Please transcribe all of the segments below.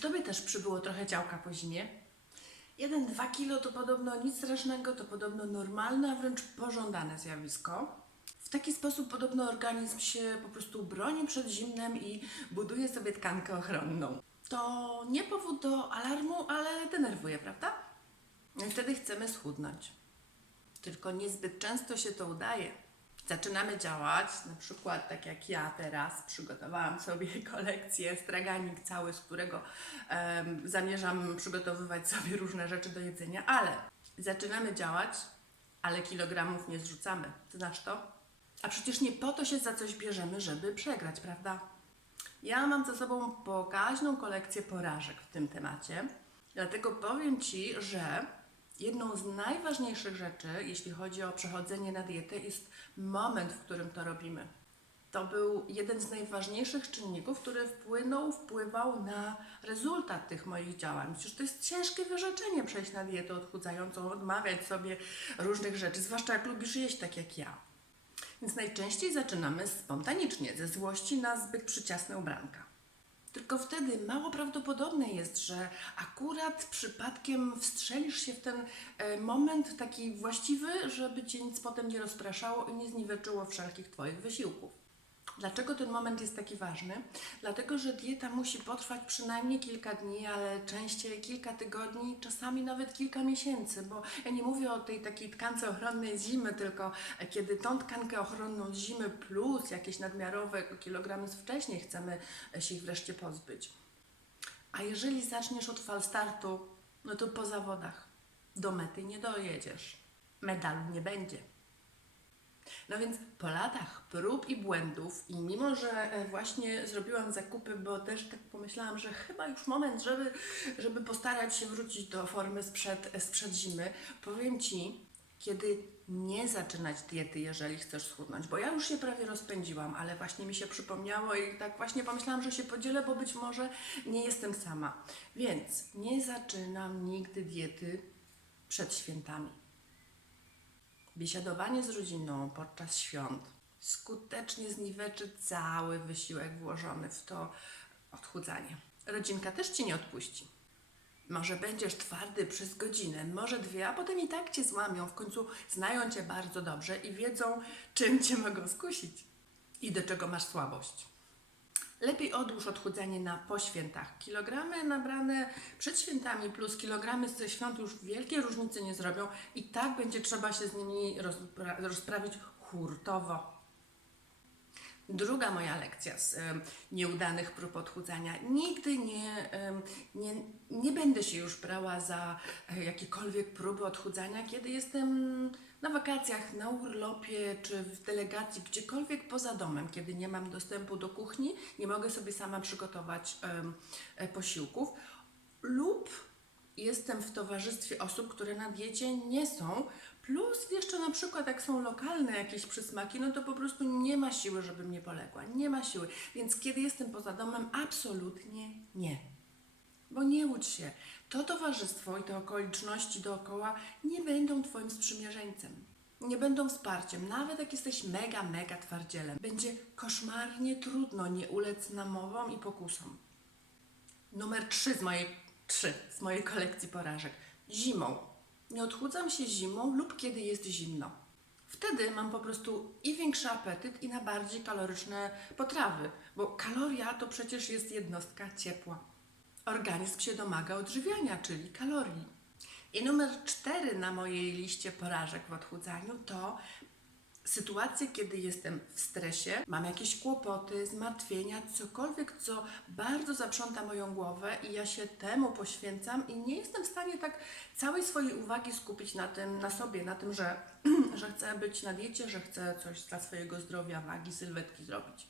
Tobie też przybyło trochę ciałka po zimie? 1-2 kilo to podobno nic strasznego, to podobno normalne, a wręcz pożądane zjawisko. W taki sposób podobno organizm się po prostu broni przed zimnem i buduje sobie tkankę ochronną. To nie powód do alarmu, ale denerwuje, prawda? No i wtedy chcemy schudnąć. Tylko niezbyt często się to udaje. Zaczynamy działać, na przykład tak jak ja teraz przygotowałam sobie kolekcję straganik cały, z którego zamierzam przygotowywać sobie różne rzeczy do jedzenia, ale zaczynamy działać, ale kilogramów nie zrzucamy. Znasz to? A przecież nie po to się za coś bierzemy, żeby przegrać, prawda? Ja mam za sobą pokaźną kolekcję porażek w tym temacie, dlatego powiem Ci, że jedną z najważniejszych rzeczy, jeśli chodzi o przechodzenie na dietę, jest moment, w którym to robimy. To był jeden z najważniejszych czynników, który wpływał na rezultat tych moich działań. Przecież to jest ciężkie wyrzeczenie przejść na dietę odchudzającą, odmawiać sobie różnych rzeczy, zwłaszcza jak lubisz jeść tak jak ja. Więc najczęściej zaczynamy spontanicznie, ze złości na zbyt przyciasne ubranka. Tylko wtedy mało prawdopodobne jest, że akurat przypadkiem wstrzelisz się w ten moment taki właściwy, żeby Cię nic potem nie rozpraszało i nie zniweczyło wszelkich Twoich wysiłków. Dlaczego ten moment jest taki ważny? Dlatego, że dieta musi potrwać przynajmniej kilka dni, ale częściej kilka tygodni, czasami nawet kilka miesięcy, bo ja nie mówię o tej takiej tkance ochronnej z zimy, tylko kiedy tą tkankę ochronną z zimy plus jakieś nadmiarowe kilogramy z wcześniej chcemy się ich wreszcie pozbyć. A jeżeli zaczniesz od falstartu, no to po zawodach do mety nie dojedziesz. Medalu nie będzie. No więc po latach prób i błędów i mimo, że właśnie zrobiłam zakupy, bo też tak pomyślałam, że chyba już moment, żeby postarać się wrócić do formy sprzed zimy, powiem Ci, kiedy nie zaczynać diety, jeżeli chcesz schudnąć, bo ja już się prawie rozpędziłam, ale właśnie mi się przypomniało i tak właśnie pomyślałam, że się podzielę, bo być może nie jestem sama. Więc nie zaczynam nigdy diety przed świętami. Biesiadowanie z rodziną podczas świąt skutecznie zniweczy cały wysiłek włożony w to odchudzanie. Rodzinka też Ci nie odpuści. Może będziesz twardy przez godzinę, może 2, a potem i tak Cię złamią. W końcu znają Cię bardzo dobrze i wiedzą, czym Cię mogą skusić i do czego masz słabość. Lepiej odłóż odchudzanie na po świętach. Kilogramy nabrane przed świętami plus kilogramy ze świąt już wielkiej różnicy nie zrobią i tak będzie trzeba się z nimi rozprawić hurtowo. Druga moja lekcja z nieudanych prób odchudzania. Nigdy nie będę się już brała za jakiekolwiek próby odchudzania, kiedy jestem na wakacjach, na urlopie czy w delegacji, gdziekolwiek poza domem, kiedy nie mam dostępu do kuchni, nie mogę sobie sama przygotować posiłków lub jestem w towarzystwie osób, które na diecie nie są, plus jeszcze na przykład jak są lokalne jakieś przysmaki, no to po prostu nie ma siły, żebym nie poległa, nie ma siły. Więc kiedy jestem poza domem, absolutnie nie. Bo nie łudź się, to towarzystwo i te okoliczności dookoła nie będą Twoim sprzymierzeńcem. Nie będą wsparciem, nawet jak jesteś mega twardzielem. Będzie koszmarnie trudno nie ulec namowom i pokusom. Numer 3 z mojej kolekcji porażek. Zimą. Nie odchudzam się zimą lub kiedy jest zimno. Wtedy mam po prostu i większy apetyt i na bardziej kaloryczne potrawy, bo kaloria to przecież jest jednostka ciepła. Organizm się domaga odżywiania, czyli kalorii. I numer 4 na mojej liście porażek w odchudzaniu to sytuacje, kiedy jestem w stresie, mam jakieś kłopoty, zmartwienia, cokolwiek, co bardzo zaprząta moją głowę i ja się temu poświęcam i nie jestem w stanie tak całej swojej uwagi skupić na sobie, na tym, że chcę być na diecie, że chcę coś dla swojego zdrowia, wagi, sylwetki zrobić.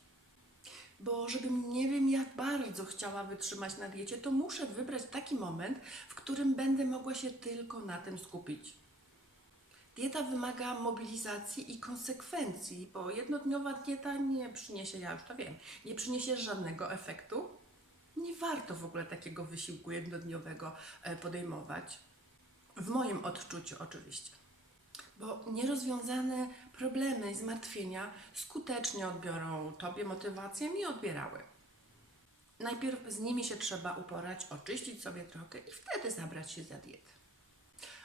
Bo żebym nie wiem jak bardzo chciała wytrzymać na diecie, to muszę wybrać taki moment, w którym będę mogła się tylko na tym skupić. Dieta wymaga mobilizacji i konsekwencji, bo jednodniowa dieta nie przyniesie, ja już to wiem, nie przyniesie żadnego efektu. Nie warto w ogóle takiego wysiłku jednodniowego podejmować. W moim odczuciu oczywiście. Bo nierozwiązane problemy i zmartwienia skutecznie odbiorą Tobie motywację, mi odbierały. Najpierw z nimi się trzeba uporać, oczyścić sobie trochę i wtedy zabrać się za dietę.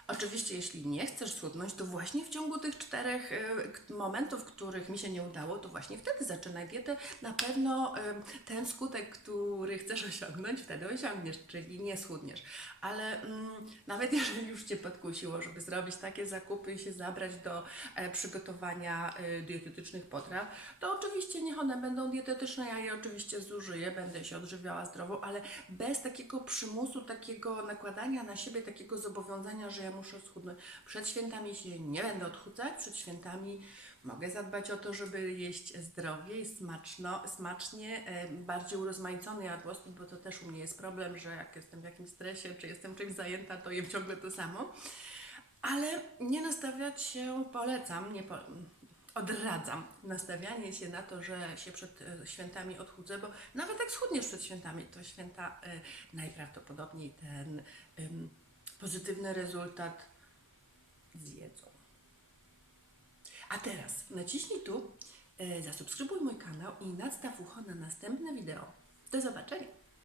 Oczywiście, jeśli nie chcesz schudnąć, to właśnie w ciągu tych 4 momentów, których mi się nie udało, to właśnie wtedy zaczynaj dietę. Na pewno ten skutek, który chcesz osiągnąć, wtedy osiągniesz, czyli nie schudniesz. Ale nawet jeżeli już Cię podkusiło, żeby zrobić takie zakupy i się zabrać do przygotowania dietetycznych potraw, to oczywiście niech one będą dietetyczne, ja je oczywiście zużyję, będę się odżywiała zdrowo, ale bez takiego przymusu, takiego nakładania na siebie, takiego zobowiązania, że ja muszę schudnąć. Przed świętami się nie będę odchudzać, przed świętami mogę zadbać o to, żeby jeść zdrowie i smacznie, bardziej urozmaicony jadłospis, bo to też u mnie jest problem, że jak jestem w jakimś stresie, czy jestem czymś zajęta, to jem ciągle to samo. Ale nie nastawiać się, odradzam nastawianie się na to, że się przed świętami odchudzę, bo nawet jak schudniesz przed świętami, to święta najprawdopodobniej ten pozytywny rezultat zjedzą. A teraz naciśnij tu, zasubskrybuj mój kanał i nadstaw ucho na następne wideo. Do zobaczenia!